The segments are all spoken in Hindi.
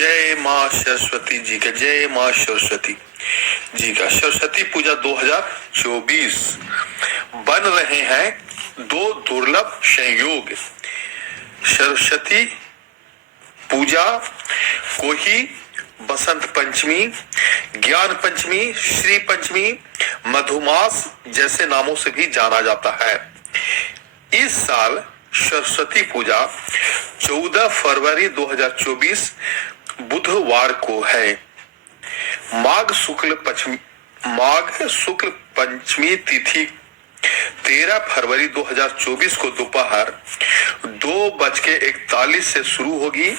जय माँ सरस्वती जी का, जय माँ सरस्वती जी का। सरस्वती पूजा 2024 बन रहे हैं दो दुर्लभ संयोग। सरस्वती पूजा को ही बसंत पंचमी, ज्ञान पंचमी, श्री पंचमी, मधुमास जैसे नामों से भी जाना जाता है। इस साल सरस्वती पूजा 14 फरवरी 2024 बुधवार को है। माघ शुक्ल पंचमी तिथि 13 फरवरी 2024 को दोपहर 2:41 से शुरू होगी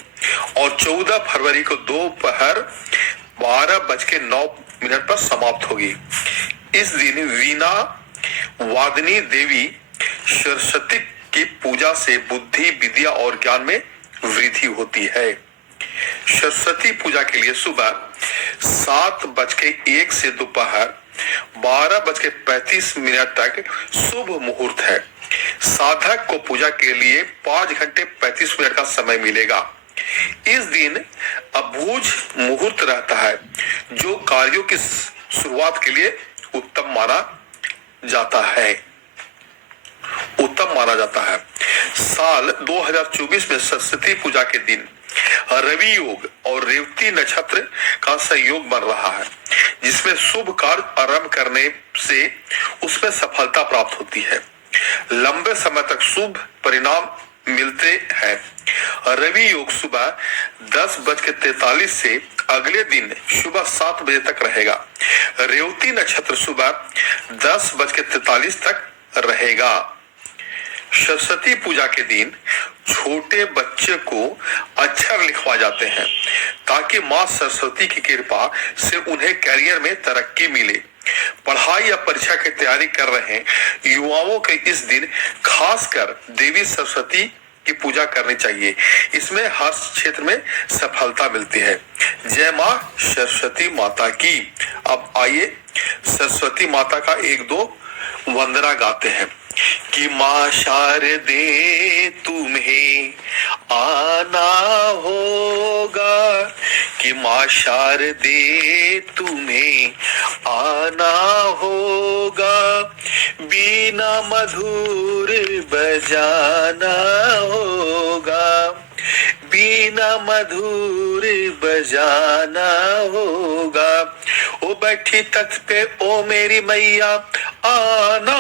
और 14 फरवरी को दोपहर 12:09 पर समाप्त होगी। इस दिन वीणा वादनी देवी सरस्वती की पूजा से बुद्धि, विद्या और ज्ञान में वृद्धि होती है। सरस्वती पूजा के लिए सुबह 7:01 से दोपहर 12:35 तक शुभ मुहूर्त है। साधक को पूजा के लिए 5 घंटे 35 मिनट का समय मिलेगा। इस दिन अबूझ मुहूर्त रहता है, जो कार्यों की शुरुआत के लिए उत्तम माना जाता है। साल 2024 में सरस्वती पूजा के दिन रवि योग और रेवती नक्षत्र का संयोग बन रहा है, जिसमें शुभ कार्य आरंभ करने से उसमें सफलता प्राप्त होती है। लंबे समय तक शुभ परिणाम मिलते हैं। रवि योग सुबह 10:43 से अगले दिन सुबह 7 बजे तक रहेगा। रेवती नक्षत्र सुबह 10:43 तक रहेगा। सरस्वती पूजा के दिन छोटे बच्चे को अक्षर लिखवा जाते हैं, ताकि माँ सरस्वती की कृपा से उन्हें करियर में तरक्की मिले। पढ़ाई या परीक्षा की तैयारी कर रहे युवाओं के इस दिन खासकर देवी सरस्वती की पूजा करनी चाहिए। इसमें हर क्षेत्र में सफलता मिलती है। जय माँ सरस्वती माता की। अब आइए सरस्वती माता का 1-2 वंदना गाते हैं। कि माँ शारदे तुम्हें आना होगा, कि माँ शारदे तुम्हें आना होगा, बीना मधुर बजाना होगा, बीना मधुर बजाना होगा। ओ बैठी तख्त पे ओ मेरी मैया आना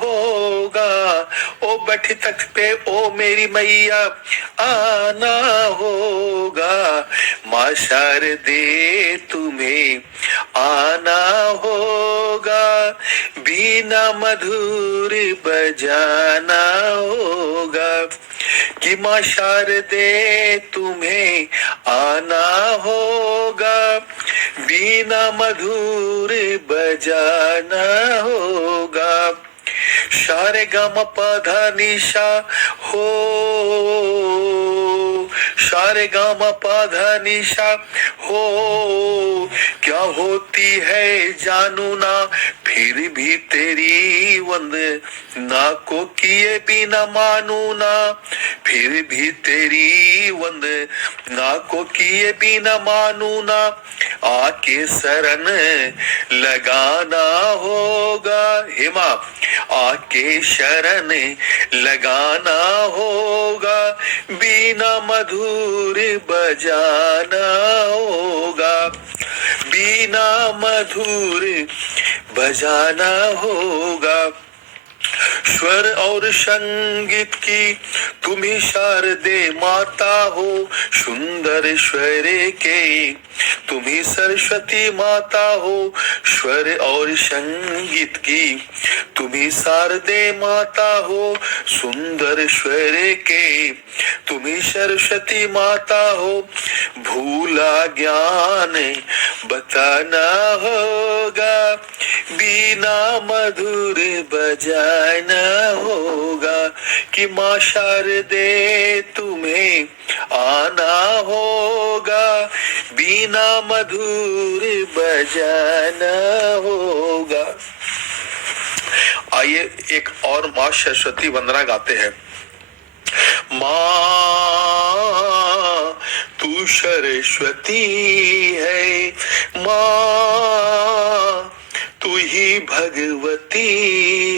होगा, ओ बैठी तख्त पे ओ मेरी मैया आना होगा। माँ शारदे तुम्हें आना होगा, बीना मधुर बजाना होगा। कि माँ शारदे तुम्हें आना होगा, बीना मधुर बजाना होगा। सारे गम पधा निशा हो, सारे गम पधा निशा हो, क्या होती है जानू ना, फिर भी तेरी वंदना को किए बिना मानू ना, फिर भी तेरी वंदना को किए बिना मानू ना। आके शरण लगाना होगा, हे माँ आके शरण लगाना होगा, बीना मधुर बजाना होगा, बीना मधुर बजाना होगा। स्वर और संगीत की तुम ही शारदे माता हो, सुंदर स्वर के तुम ही सरस्वती माता हो। स्वर और संगीत की तुम ही शारदे माता हो, सुंदर स्वर के तुम ही सरस्वती माता हो। भूला ज्ञान बताना होगा, बीना मधुर बजाना होगा। कि माँ शारदे तुम्हें आना होगा, बीना मधुर बजाना होगा। आइए एक और माँ सरस्वती वंदना गाते हैं। माँ तू सरस्वती है माँ, तू ही भगवती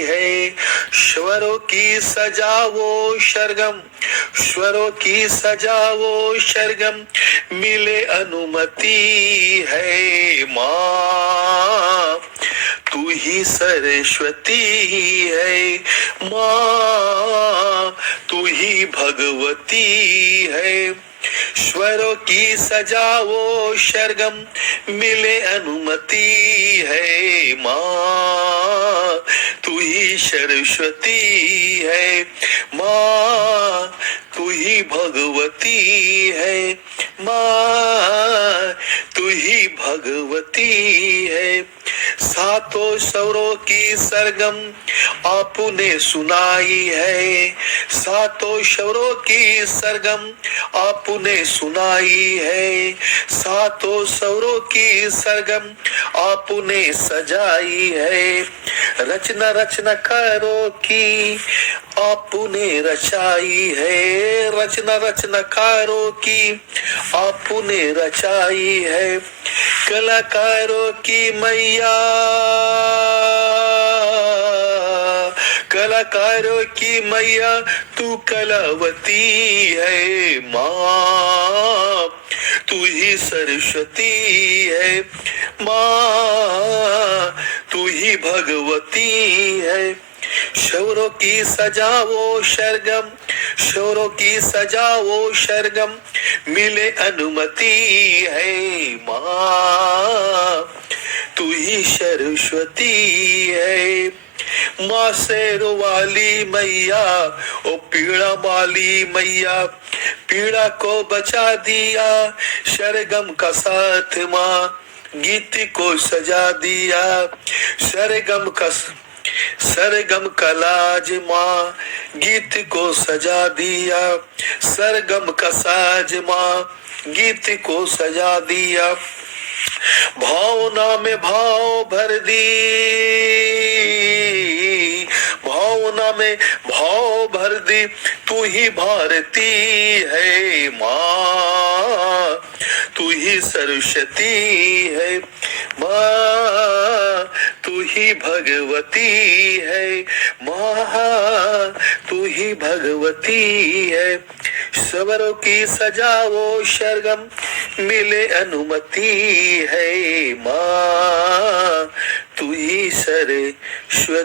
है। स्वरों की सजावो सरगम, स्वरों की सजावो सरगम, मिले अनुमति है माँ, तू ही सरस्वती है माँ, तू ही भगवती है। स्वरों की सजावो सरगम, मिले अनुमति है माँ, तू ही सरस्वती है माँ, तू ही भगवती है माँ, तू ही भगवती है। सातों स्वरों की सरगम आपने सुनाई है, सातों स्वरों की सरगम आपने सुनाई है, सातों स्वरों की सरगम आपने सजाई है। रचना रचनाकारों की आपने रचाई है, रचना रचनाकारों की आपने रचाई है। कलाकारों की मैया, कलाकारों की मैया, तू कलावती है माँ, तू ही सरस्वती है माँ, तू ही भगवती है। शौरों की सजावो सरगम, शौरों की सजावो सरगम, मिले अनुमति है माँ, तू ही सरस्वती है। माँ शेरों वाली मैया, ओ पीड़ा वाली मैया, पीड़ा को बचा दिया सरगम का साथ माँ, गीत को सजा दिया सरगम का लाज माँ, गीत को सजा दिया सरगम का साज माँ, गीत को सजा दिया। भावना में भाव भर दी, भावना में भाव भर दी, तू ही भारती है माँ, तू ही सरस्वती है माँ, तू ही भगवती है माँ, तू ही भगवती है। स्वरों की सजावो सरगम, मिले अनुमति है माँ, तू ही सरस्वती।